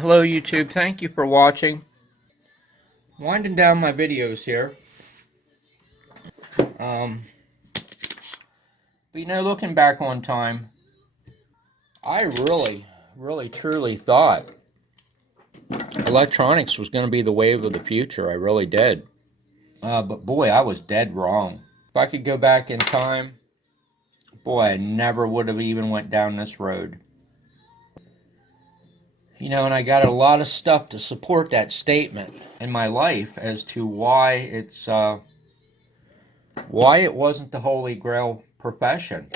Hello YouTube, thank you for watching. Winding down my videos here. Um, but looking back on time, I really truly thought electronics was going to be the wave of the future. I really did. But boy, I was dead wrong. If I could go back in time, boy, I never would have even went down this road. And I got a lot of stuff to support that statement in my life as to why it wasn't the Holy Grail profession.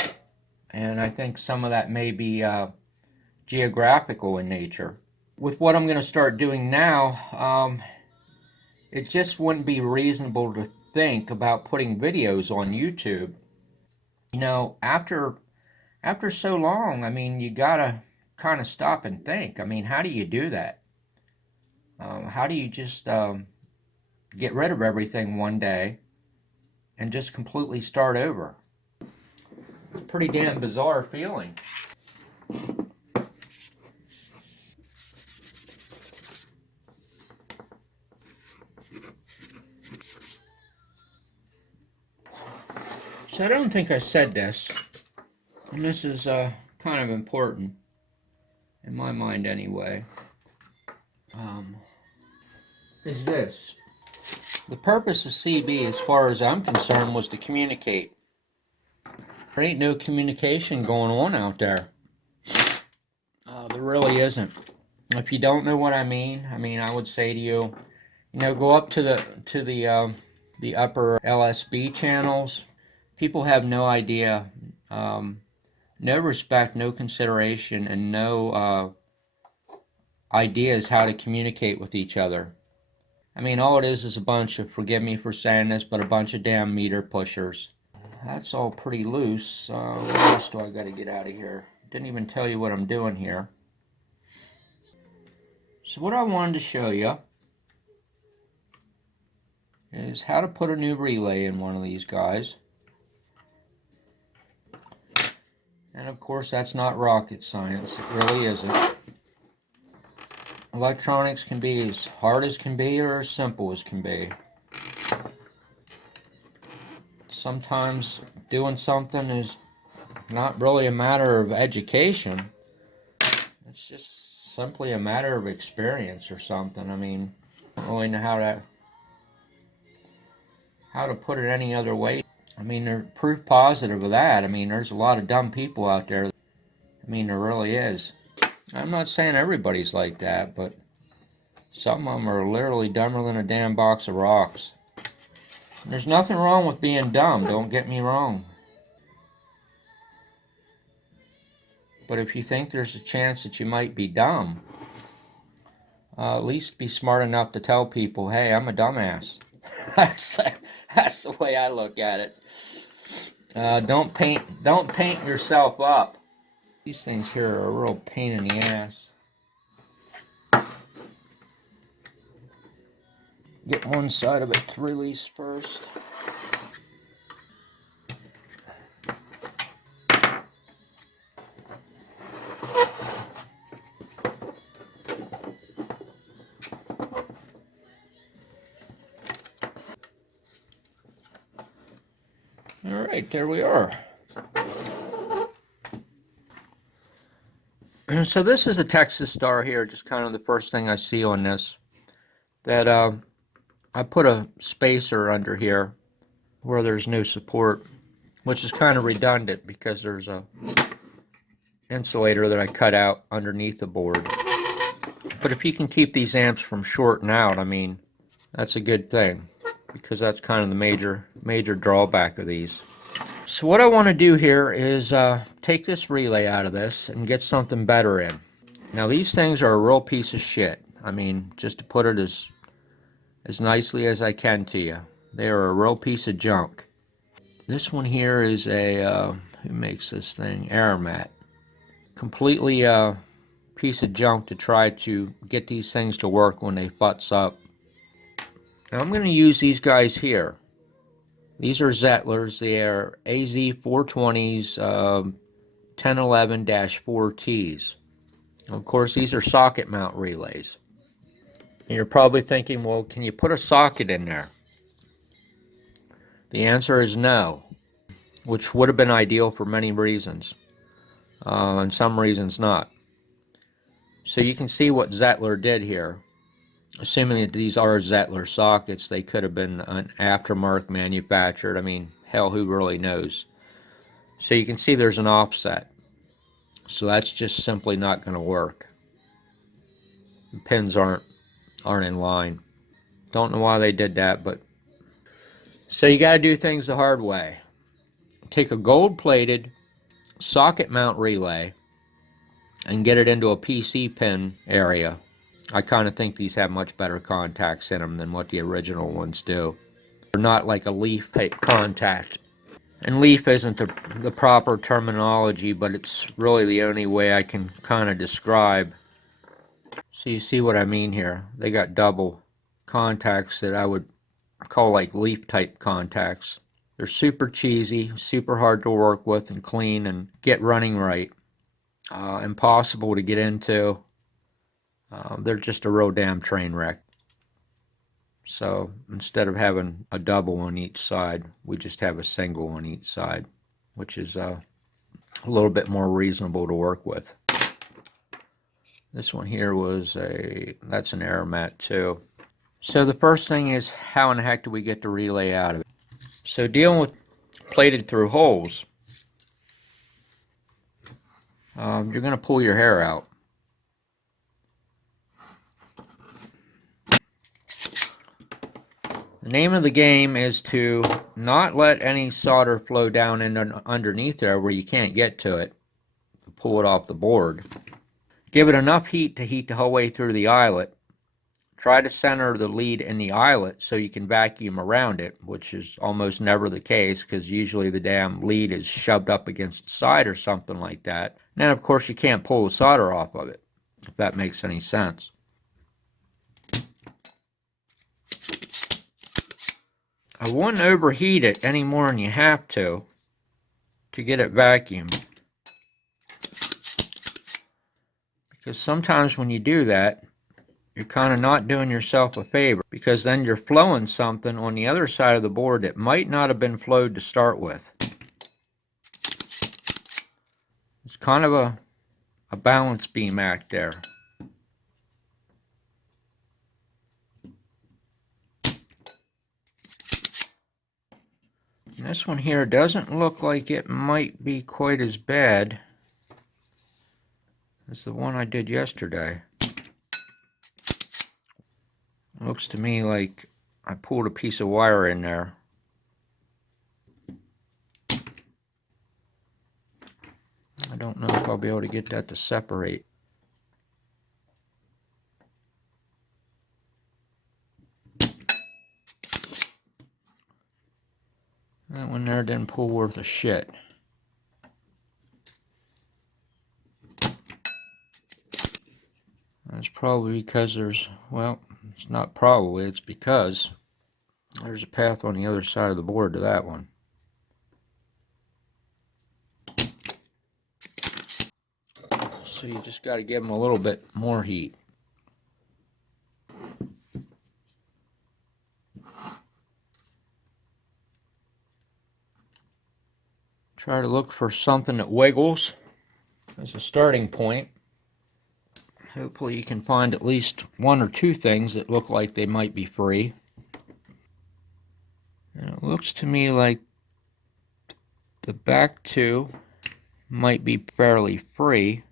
And I think some of that may be geographical in nature. With what I'm going to start doing now, it just wouldn't be reasonable to think about putting videos on YouTube. After so long, you gotta kind of stop and think. How do you do that? How do you just get rid of everything one day and just completely start over? It's a pretty damn bizarre feeling. So I don't think I said this, and this is kind of important in my mind anyway. Is this. The purpose of CB, as far as I'm concerned, was to communicate. There ain't no communication going on out there. There really isn't. If you don't know what I mean, I would say to you, go up to the upper LSB channels. People have no idea, no respect, no consideration, and no ideas how to communicate with each other. All it is a bunch of, forgive me for saying this, but a bunch of damn meter pushers. That's all pretty loose. What else do I got to get out of here? Didn't even tell you what I'm doing here. So what I wanted to show you is how to put a new relay in one of these guys. And of course that's not rocket science. It really isn't. Electronics can be as hard as can be or as simple as can be. Sometimes doing something is not really a matter of education. It's just simply a matter of experience or something. I don't really know how to put it any other way. There's proof positive of that. There's a lot of dumb people out there. There really is. I'm not saying everybody's like that, but some of them are literally dumber than a damn box of rocks. There's nothing wrong with being dumb, don't get me wrong. But if you think there's a chance that you might be dumb, at least be smart enough to tell people, hey, I'm a dumbass. That's the way I look at it. Don't paint yourself up. These things here are a real pain in the ass. Get one side of it to release first. Alright, there we are. So this is a Texas Star here, just kind of the first thing I see on this. That I put a spacer under here where there's no support, which is kind of redundant because there's a insulator that I cut out underneath the board. But if you can keep these amps from shorting out, that's a good thing, because that's kind of the major drawback of these. So what I want to do here is take this relay out of this and get something better in. Now these things are a real piece of shit. Just to put it as nicely as I can to you, they are a real piece of junk. This one here is a who makes this thing? Aeromat. Completely piece of junk to try to get these things to work when they futz up. Now I'm going to use these guys here. These are Zettlers. They are AZ420s 1011-4Ts. Of course, these are socket mount relays. And you're probably thinking, well, can you put a socket in there? The answer is no, which would have been ideal for many reasons, and some reasons not. So you can see what Zettler did here. Assuming that these are Zettler sockets, they could have been an aftermarket manufactured. I mean, hell, who really knows? So you can see there's an offset. So that's just simply not going to work. The pins aren't in line. Don't know why they did that, but so you got to do things the hard way. Take a gold-plated socket mount relay and get it into a PC pin area. I kind of think these have much better contacts in them than what the original ones do. They're not like a leaf contact. And leaf isn't the proper terminology, but it's really the only way I can kind of describe. So you see what I mean here. They got double contacts that I would call like leaf type contacts. They're super cheesy, super hard to work with and clean and get running right. Impossible to get into. They're just a real damn train wreck. So instead of having a double on each side, we just have a single on each side, which is a little bit more reasonable to work with. This one here that's an Aramat too. So the first thing is, how in the heck do we get the relay out of it? So dealing with plated through holes, you're going to pull your hair out. The name of the game is to not let any solder flow down underneath there where you can't get to it. Pull it off the board. Give it enough heat to heat the whole way through the eyelet. Try to center the lead in the eyelet so you can vacuum around it, which is almost never the case because usually the damn lead is shoved up against the side or something like that. And then, of course, you can't pull the solder off of it, if that makes any sense. I wouldn't overheat it any more than you have to get it vacuumed. Because sometimes when you do that, you're kind of not doing yourself a favor, because then you're flowing something on the other side of the board that might not have been flowed to start with. It's kind of a balance beam act there. And this one here doesn't look like it might be quite as bad as the one I did yesterday. It looks to me like I pulled a piece of wire in there. I don't know if I'll be able to get that to separate. That one there didn't pull worth a shit. That's probably because it's not probably, it's because there's a path on the other side of the board to that one. So you just got to give them a little bit more heat. Try to look for something that wiggles as a starting point. Hopefully you can find at least one or two things that look like they might be free. And it looks to me like the back two might be fairly free,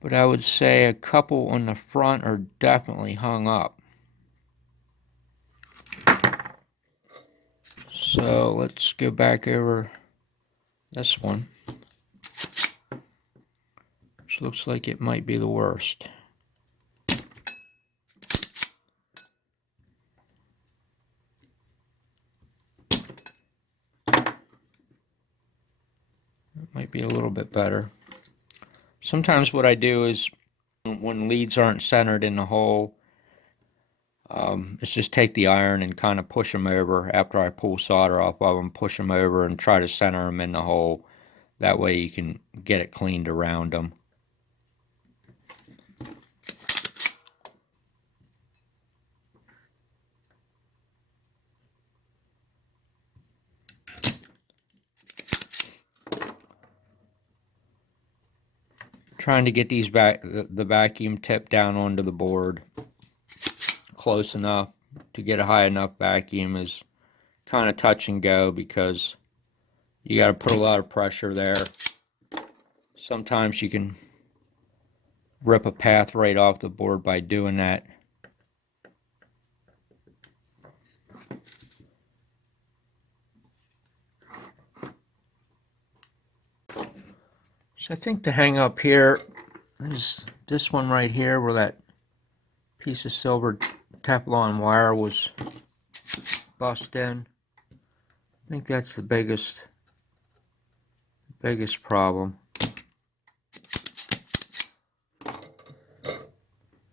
but I would say a couple on the front are definitely hung up. So let's go back over this one, which looks like it might be the worst. It might be a little bit better. Sometimes what I do is, when leads aren't centered in the hole, is just take the iron and kind of push them over after I pull solder off of them, push them over and try to center them in the hole. That way you can get it cleaned around them. Trying to get these the vacuum tip down onto the board close enough to get a high enough vacuum is kind of touch and go, because you got to put a lot of pressure there. Sometimes you can rip a path right off the board by doing that. So I think the hang up here is this one right here, where that piece of silver Teflon wire was bust in. I think that's the biggest problem.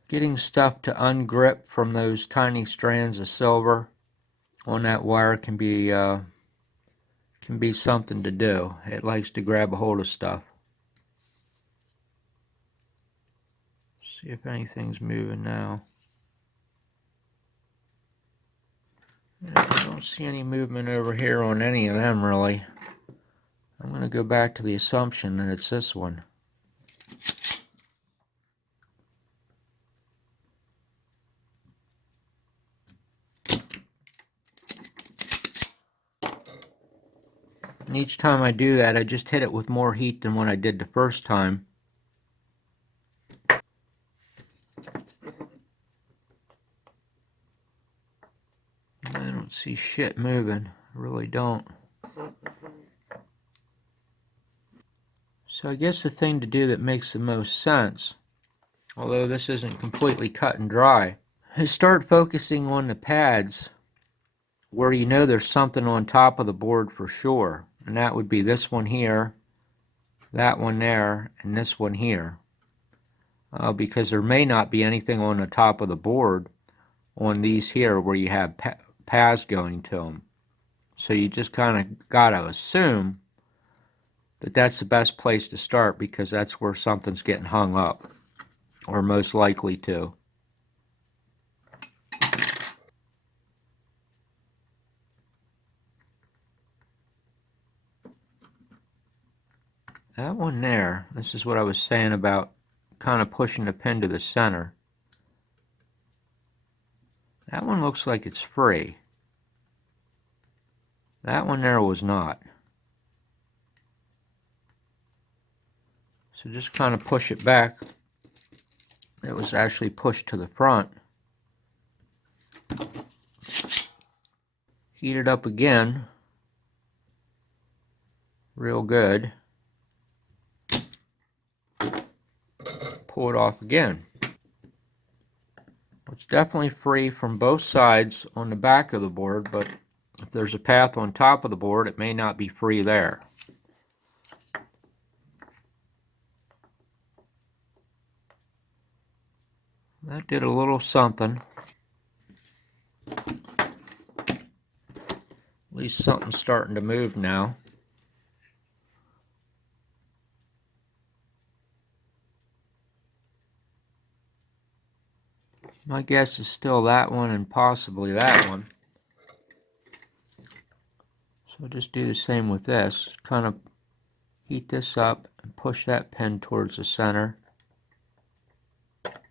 Getting stuff to ungrip from those tiny strands of silver on that wire can be something to do. It likes to grab a hold of stuff. See if anything's moving now. I don't see any movement over here on any of them, really. I'm going to go back to the assumption that it's this one. And each time I do that, I just hit it with more heat than what I did the first time. I don't see shit moving. I really don't. So I guess the thing to do that makes the most sense, although this isn't completely cut and dry, is start focusing on the pads where you know there's something on top of the board for sure. And that would be this one here, that one there, and this one here. Because there may not be anything on the top of the board on these here where you have paths going to them. So you just kind of got to assume that that's the best place to start, because that's where something's getting hung up, or most likely to. That one there, this is what I was saying about kind of pushing the pin to the center. That one looks like it's free. That one there was not. So just kind of push it back. It was actually pushed to the front. Heat it up again. Real good. Pull it off again. It's definitely free from both sides on the back of the board, but if there's a path on top of the board, it may not be free there. That did a little something. At least something's starting to move now. My guess is still that one and possibly that one. So just do the same with this. Kind of heat this up and push that pin towards the center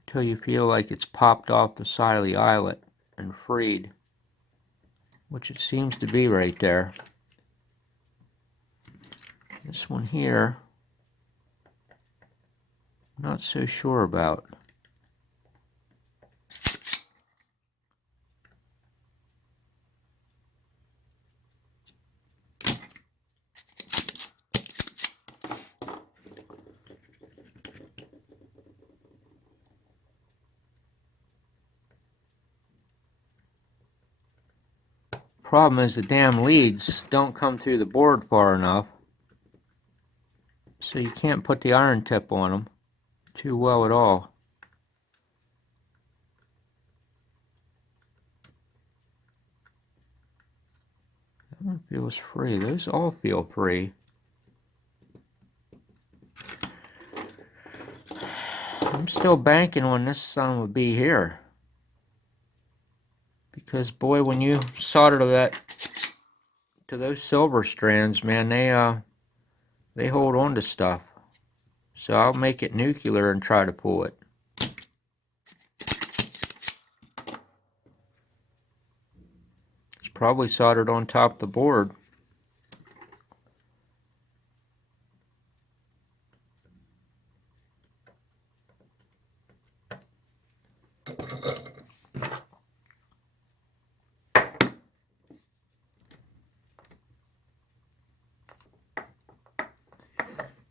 until you feel like it's popped off the side of the eyelet and freed, which it seems to be right there. This one here, not so sure about. Problem is the damn leads don't come through the board far enough, so you can't put the iron tip on them too well at all. That one feels free. Those all feel free. I'm still banking on this son of a bee here. Because boy, when you solder to those silver strands, man, they hold on to stuff. So I'll make it nuclear and try to pull it. It's probably soldered on top of the board.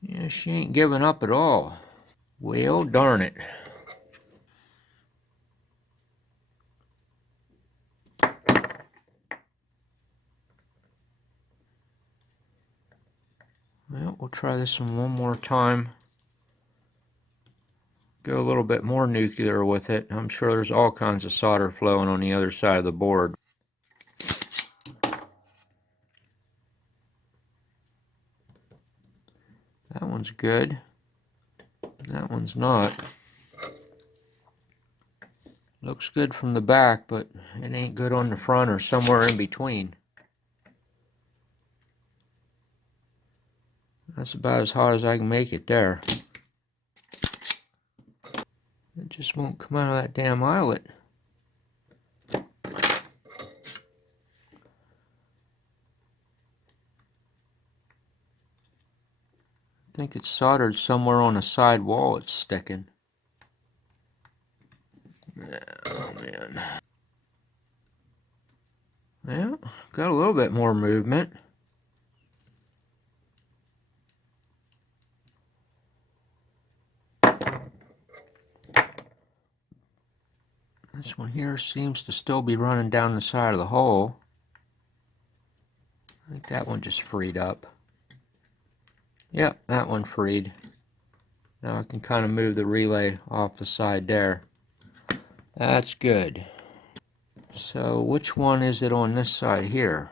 Yeah, she ain't giving up at all. Well, darn it. Well, we'll try this one more time. Go a little bit more nuclear with it. I'm sure there's all kinds of solder flowing on the other side of the board. That one's good. That one's not. Looks good from the back, but it ain't good on the front or somewhere in between. That's about as hot as I can make it there. It just won't come out of that damn eyelet. I think it's soldered somewhere on the side wall. It's sticking. Oh man. Yeah, got a little bit more movement. This one here seems to still be running down the side of the hole. I think that one just freed up. Yep, that one freed. Now I can kind of move the relay off the side there. That's good. So which one is it on this side here?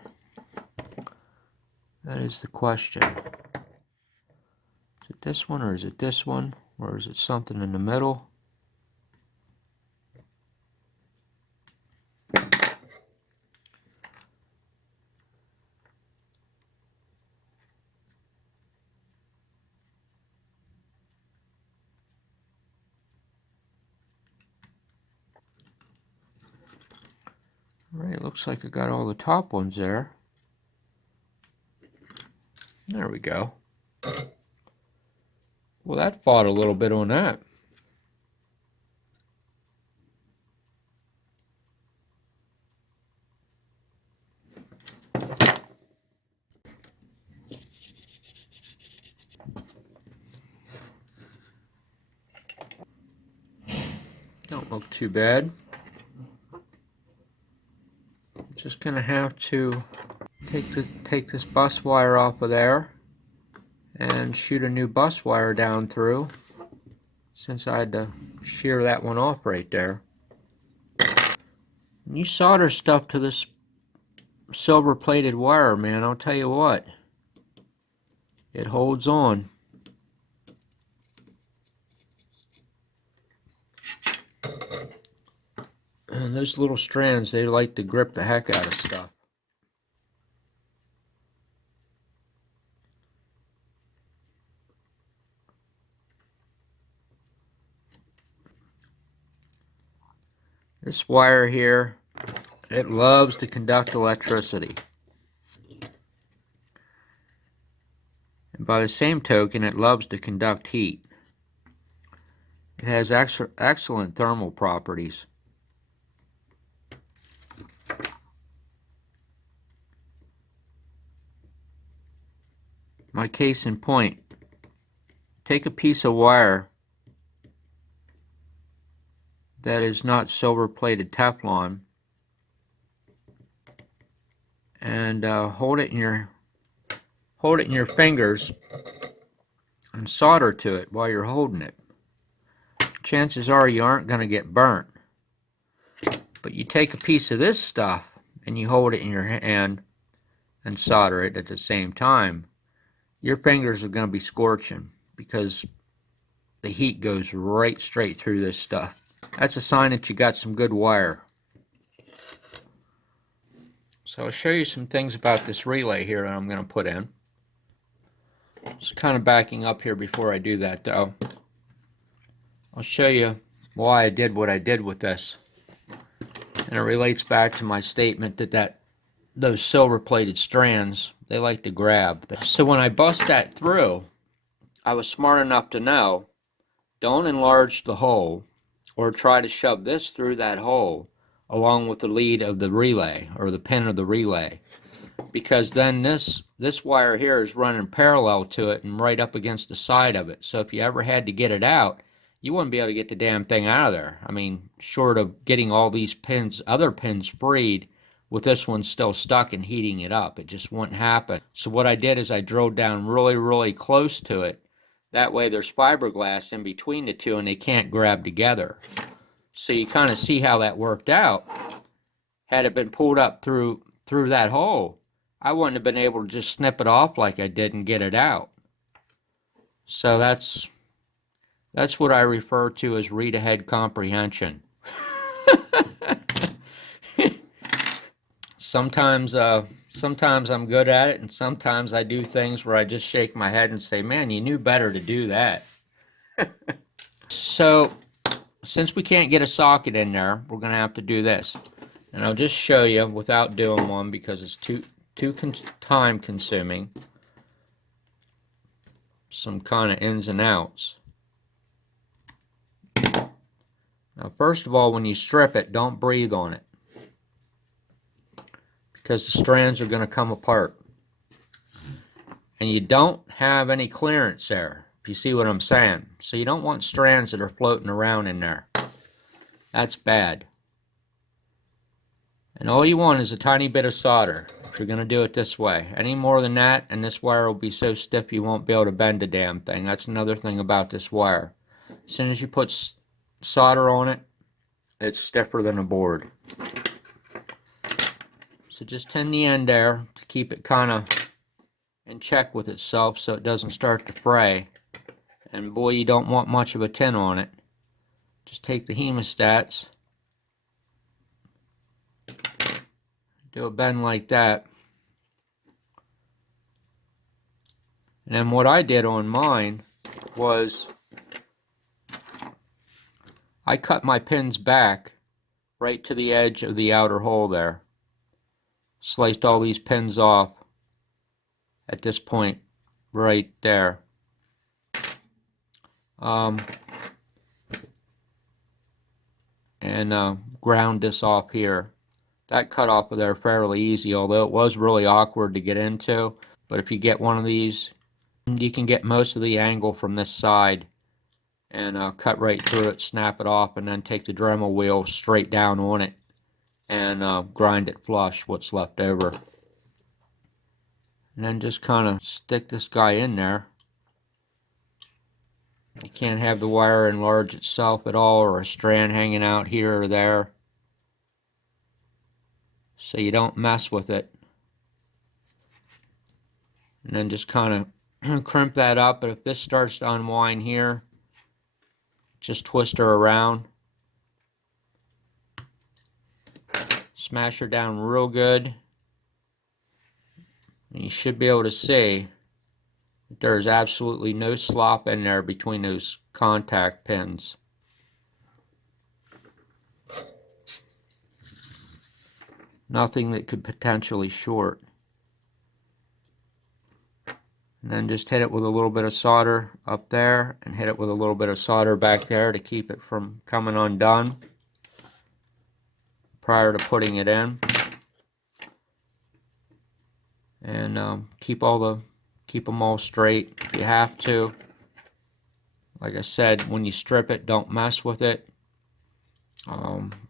That is the question. Is it this one or is it this one? Or is it something in the middle? Alright, it looks like I got all the top ones there. There we go. Well, that fought a little bit on that. Don't look too bad. Just gonna have to take this bus wire off of there and shoot a new bus wire down through, since I had to shear that one off right there. And you solder stuff to this silver plated wire, man, I'll tell you what, it holds on. And those little strands, they like to grip the heck out of stuff. This wire here, it loves to conduct electricity. And by the same token, it loves to conduct heat. It has excellent thermal properties. My case in point, take a piece of wire that is not silver plated Teflon and hold it in your fingers and solder to it while you're holding it. Chances are you aren't going to get burnt. But you take a piece of this stuff and you hold it in your hand and solder it at the same time, your fingers are going to be scorching, because the heat goes right straight through this stuff. That's a sign that you got some good wire. So I'll show you some things about this relay here that I'm going to put in. Just kind of backing up here before I do that though. I'll show you why I did what I did with this. And it relates back to my statement that those silver plated strands, they like to grab. So when I bust that through, I was smart enough to know, don't enlarge the hole or try to shove this through that hole along with the lead of the relay or the pin of the relay, because then this wire here is running parallel to it and right up against the side of it. So if you ever had to get it out, you wouldn't be able to get the damn thing out of there. I mean, short of getting all these pins, other pins freed, with this one still stuck and heating it up, it just wouldn't happen. So what I did is I drilled down really, really close to it. That way there's fiberglass in between the two and they can't grab together. So you kind of see how that worked out. Had it been pulled up through that hole, I wouldn't have been able to just snip it off like I did and get it out. So that's what I refer to as read ahead comprehension. Sometimes I'm good at it, and sometimes I do things where I just shake my head and say, man, you knew better to do that. So since we can't get a socket in there, we're going to have to do this. And I'll just show you without doing one because it's too time consuming. Some kind of ins and outs. Now first of all, when you strip it, don't breathe on it, because the strands are going to come apart. And you don't have any clearance there, if you see what I'm saying. So you don't want strands that are floating around in there. That's bad. And all you want is a tiny bit of solder if you're going to do it this way. Any more than that, and this wire will be so stiff you won't be able to bend the damn thing. That's another thing about this wire. As soon as you put solder on it, it's stiffer than a board. So just tin the end there to keep it kind of in check with itself so it doesn't start to fray. And boy, you don't want much of a tin on it. Just take the hemostats, do a bend like that. And then what I did on mine was I cut my pins back right to the edge of the outer hole there. Sliced all these pins off at this point right there. Ground this off here. That cut off of there fairly easy, although it was really awkward to get into. But if you get one of these, you can get most of the angle from this side and cut right through it, snap it off, and then take the Dremel wheel straight down on it and grind it flush, what's left over. And then just kind of stick this guy in there. You can't have the wire enlarge itself at all, or a strand hanging out here or there, so you don't mess with it. And then just kind of crimp that up. But if this starts to unwind here, just twist her around, smash her down real good, and you should be able to see there's absolutely no slop in there between those contact pins. Nothing that could potentially short. And then just hit it with a little bit of solder up there and hit it with a little bit of solder back there to keep it from coming undone prior to putting it in. And keep them all straight if you have to. Like I said, when you strip it, don't mess with it.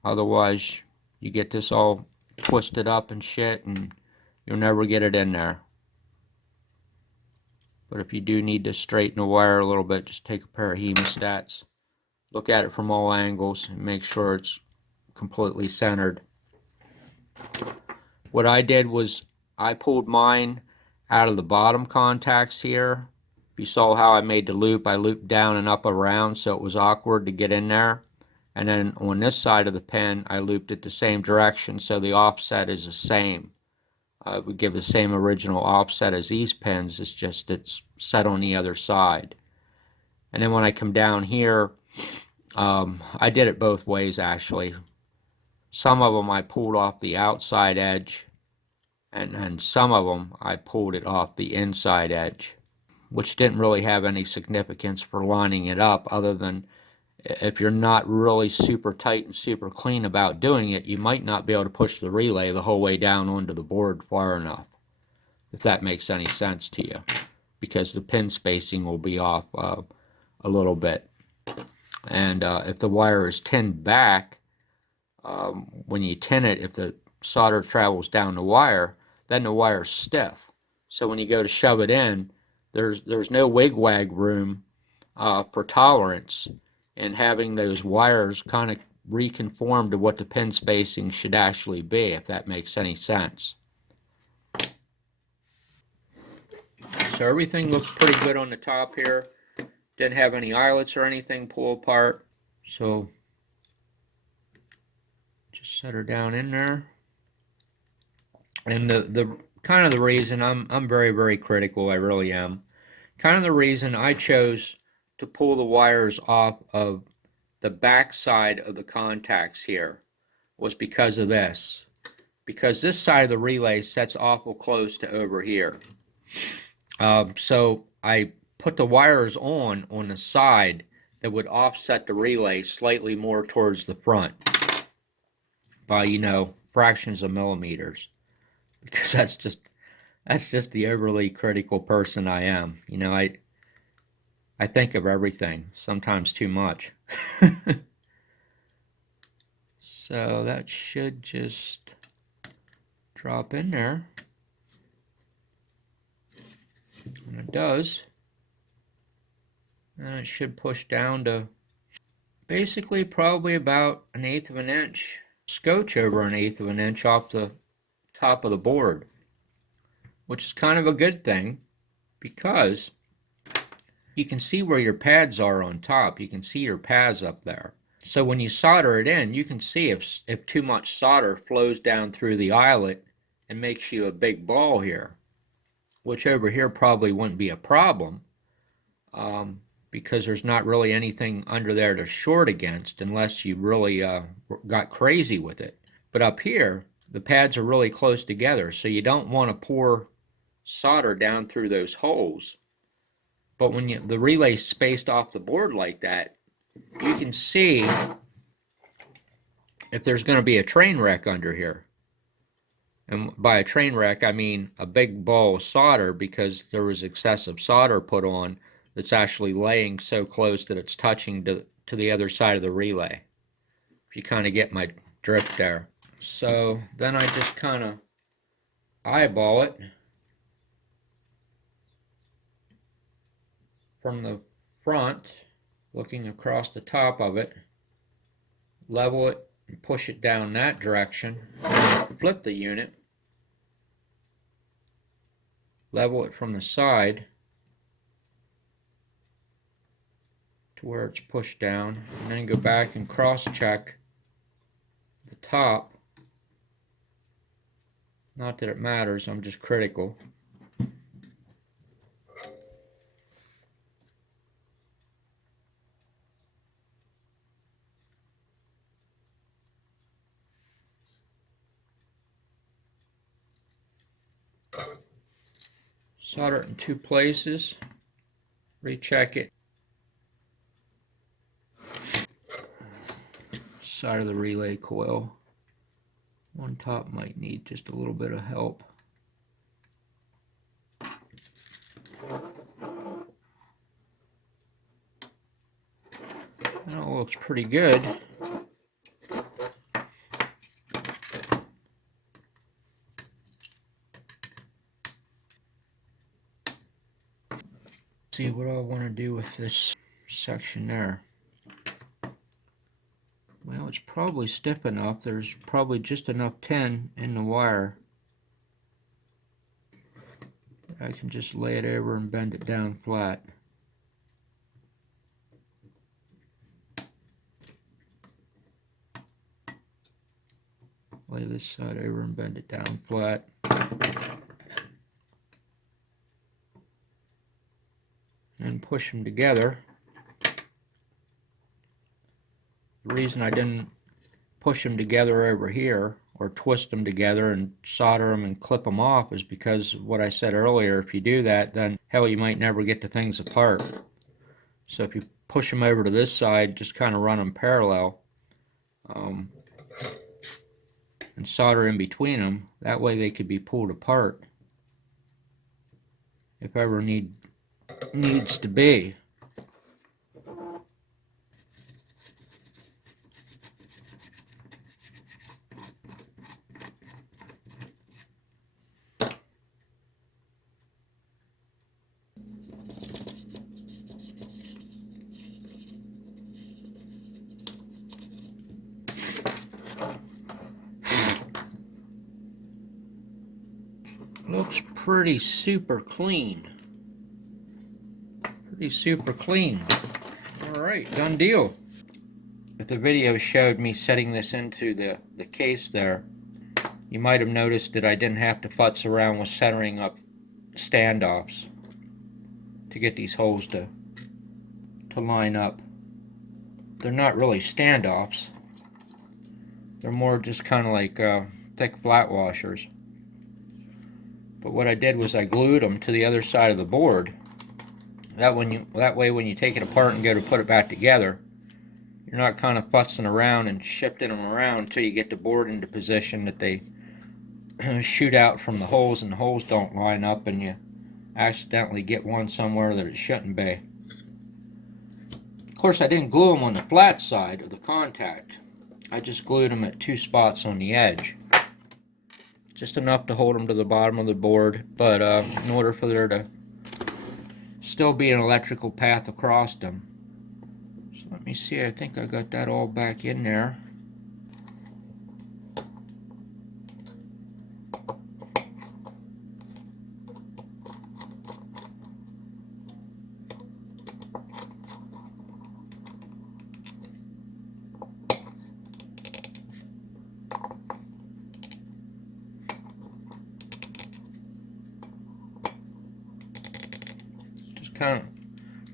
Otherwise, you get this all twisted up and shit, and you'll never get it in there. But if you do need to straighten the wire a little bit, just take a pair of hemostats, look at it from all angles, and make sure it's completely centered. What I did was I pulled mine out of the bottom contacts here you saw how I made the loop, I looped down and up around so it was awkward to get in there. And then on this side of the pin, I looped it the same direction so the offset is the same. It would give the same original offset as these pins, it's just it's set on the other side. And then when I come down here, I did it both ways actually. Some of them I pulled off the outside edge, and some of them I pulled it off the inside edge, which didn't really have any significance for lining it up, other than if you're not really super tight and super clean about doing it, you might not be able to push the relay the whole way down onto the board far enough, if that makes any sense to you, because the pin spacing will be off a little bit. And if the wire is tinned back, when you tin it, if the solder travels down the wire, then the wire's stiff. So when you go to shove it in, there's no wig-wag room for tolerance, and having those wires kind of reconform to what the pin spacing should actually be, if that makes any sense. So everything looks pretty good on the top here. Didn't have any eyelets or anything pull apart. So just set her down in there. And the kind of the reason I'm very, very critical, I really am. Kind of the reason I chose to pull the wires off of the back side of the contacts here was because of this. Because this side of the relay sets awful close to over here. So I put the wires on the side that would offset the relay slightly more towards the front by, you know, fractions of millimeters, because that's just the overly critical person I am. You know, I think of everything, sometimes too much. So that should just drop in there. And it does. And it should push down to basically probably about 1/8 of an inch, scotch over 1/8 of an inch off the top of the board, which is kind of a good thing because you can see where your pads are on top. You can see your pads up there. So when you solder it in, you can see if too much solder flows down through the eyelet and makes you a big ball here, which over here probably wouldn't be a problem because there's not really anything under there to short against unless you really got crazy with it. But up here, the pads are really close together, so you don't want to pour solder down through those holes. But when the relay's spaced off the board like that, you can see if there's going to be a train wreck under here. And by a train wreck, I mean a big ball of solder because there was excessive solder put on that's actually laying so close that it's touching to the other side of the relay. If you kind of get my drift there. So then I just kind of eyeball it from the front, looking across the top of it, level it and push it down that direction, flip the unit, level it from the side to where it's pushed down, and then go back and cross-check the top. Not that it matters, I'm just critical. Solder it in 2 places, recheck it. Side of the relay coil. One top might need just a little bit of help. That looks pretty good. See what I want to do with this section there. Well, it's probably stiff enough. There's probably just enough tin in the wire I can just lay it over and bend it down flat. Lay this side over and bend it down flat. And push them together. The reason I didn't push them together over here or twist them together and solder them and clip them off is because of what I said earlier. If you do that, then hell, you might never get the things apart. So if you push them over to this side, just kind of run them parallel and solder in between them. That way they could be pulled apart if ever needs to be. Looks pretty super clean. Pretty super clean. Alright, done deal. If the video showed me setting this into the case there, you might have noticed that I didn't have to futz around with centering up standoffs to get these holes to line up. They're not really standoffs. They're more just kind of like thick flat washers. But what I did was I glued them to the other side of the board. That way when you take it apart and go to put it back together, you're not kind of futzing around and shifting them around until you get the board into position that they shoot out from the holes and the holes don't line up and you accidentally get one somewhere that it shouldn't be. Of course, I didn't glue them on the flat side of the contact. I just glued them at 2 spots on the edge. Just enough to hold them to the bottom of the board, but in order for there to still be an electrical path across them. So let me see, I think I got that all back in there.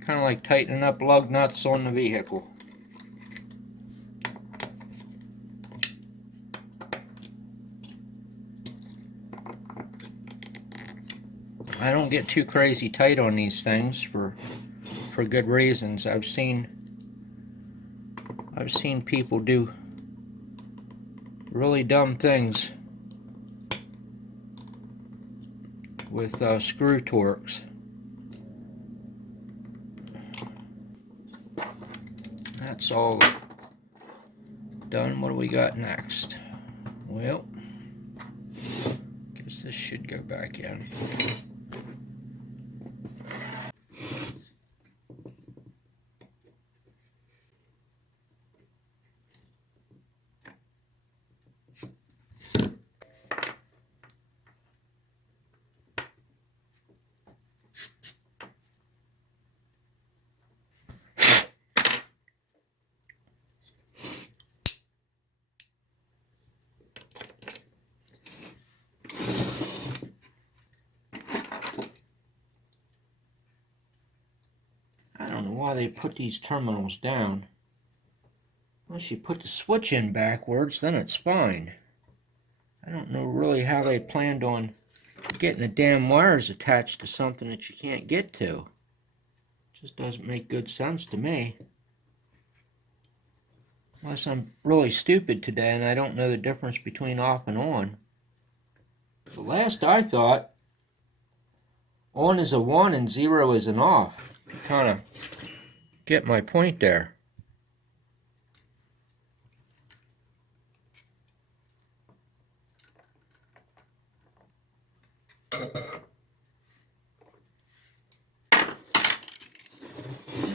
Kind of like tightening up lug nuts on the vehicle. I don't get too crazy tight on these things for good reasons. I've seen people do really dumb things with screw torques. That's all done. What do we got next? Well, guess this should go back in. Why they put these terminals down. Unless you put the switch in backwards, then it's fine. I don't know really how they planned on getting the damn wires attached to something that you can't get to. Just doesn't make good sense to me. Unless I'm really stupid today and I don't know the difference between off and on. The last I thought, on is a 1 and 0 is an off. You kind of get my point there.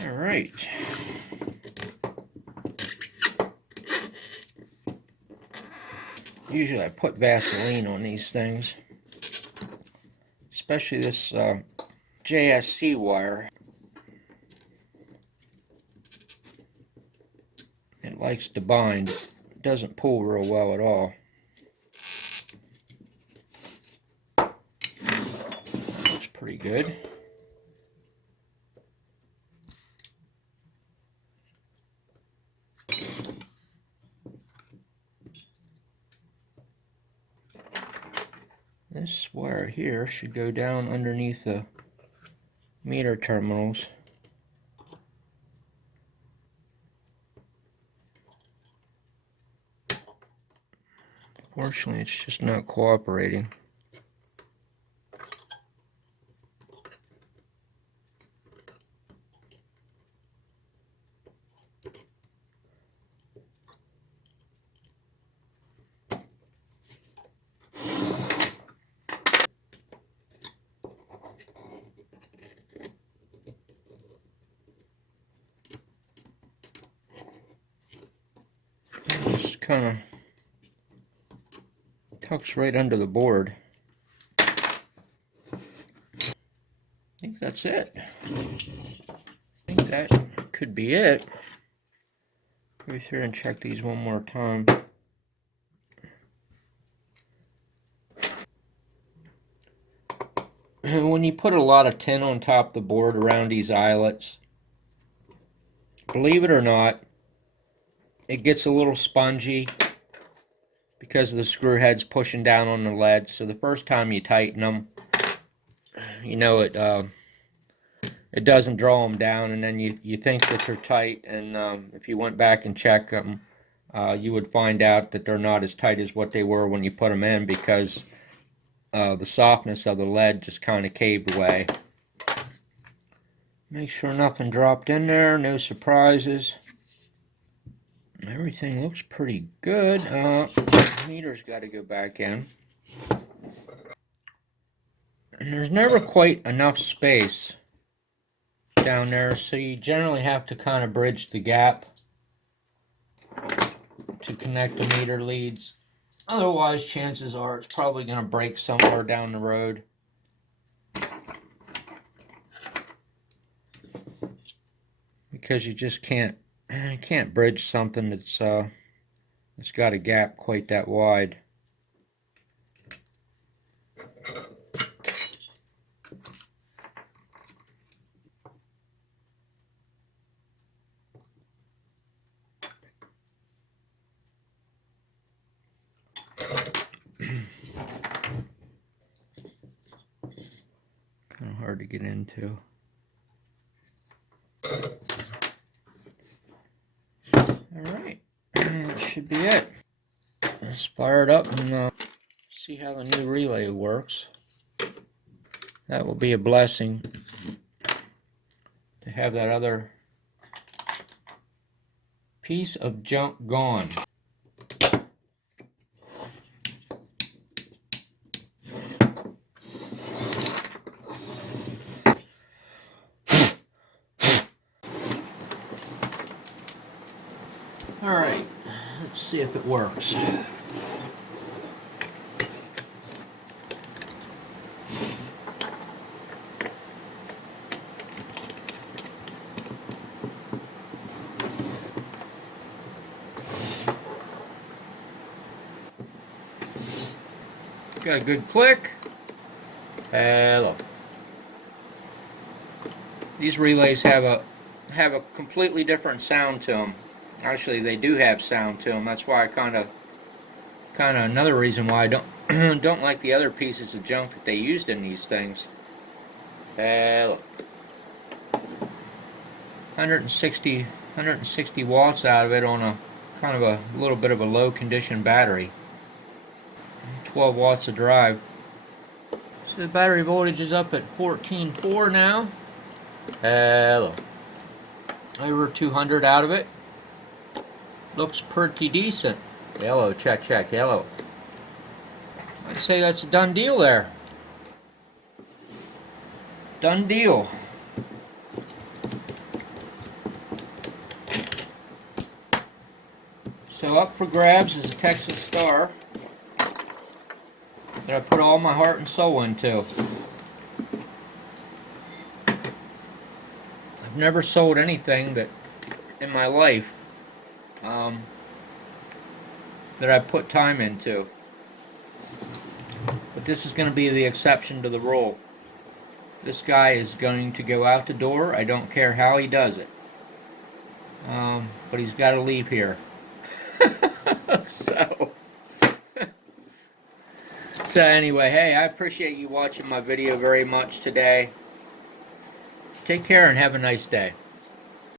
All right. Usually I put Vaseline on these things, especially this JSC wire. It likes to bind. It doesn't pull real well at all. Looks pretty good. This wire here should go down underneath the meter terminals. Fortunately, it's just not cooperating. Just kind of tucks right under the board. I think that's it. I think that could be it. Go through and check these one more time. When you put a lot of tin on top of the board around these eyelets, believe it or not, it gets a little spongy because of the screw heads pushing down on the lead. So the first time you tighten them, you know it doesn't draw them down, and then you think that they're tight, and if you went back and checked them, you would find out that they're not as tight as what they were when you put them in, because the softness of the lead just kind of caved away. Make sure nothing dropped in there, no surprises. Everything looks pretty good. Meter's got to go back in. And there's never quite enough space down there, so you generally have to kind of bridge the gap to connect the meter leads. Otherwise, chances are it's probably going to break somewhere down the road. Because you just can't bridge something that's got a gap quite that wide. Kind of hard to get into. Alright, that should be it. Let's fire it up and see how the new relay works. That will be a blessing to have that other piece of junk gone. Alright, let's see if it works. Got a good click. Hello. These relays have a completely different sound to them. Actually, they do have sound to them. That's why I kind of another reason why I don't don't like the other pieces of junk that they used in these things. Hello. 160 watts out of it on a kind of a little bit of a low condition battery. 12 watts of drive. So the battery voltage is up at 14.4 now. Hello. Over 200 out of it. Looks pretty decent. Hello, check, hello. I'd say that's a done deal there. Done deal. So up for grabs is a Texas Star that I put all my heart and soul into. never sold anything that in my life that I put time into. But this is going to be the exception to the rule. This guy is going to go out the door. I don't care how he does it. But he's got to leave here. so, so anyway, hey, I appreciate you watching my video very much today. Take care and have a nice day.